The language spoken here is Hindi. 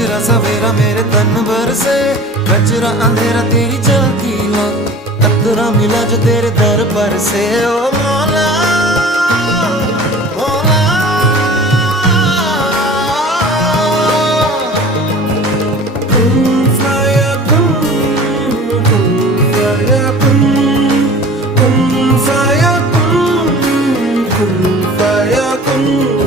गजरा सवेरा मेरे तन भर से, गजरा अंधेरा तेरी चलती लो, कतरा मिला जो तेरे दर पर से। ओ मौला मौला, कुन फयाकुन, कुन फयाकुन, कुन फयाकुन, कुन फयाकुन।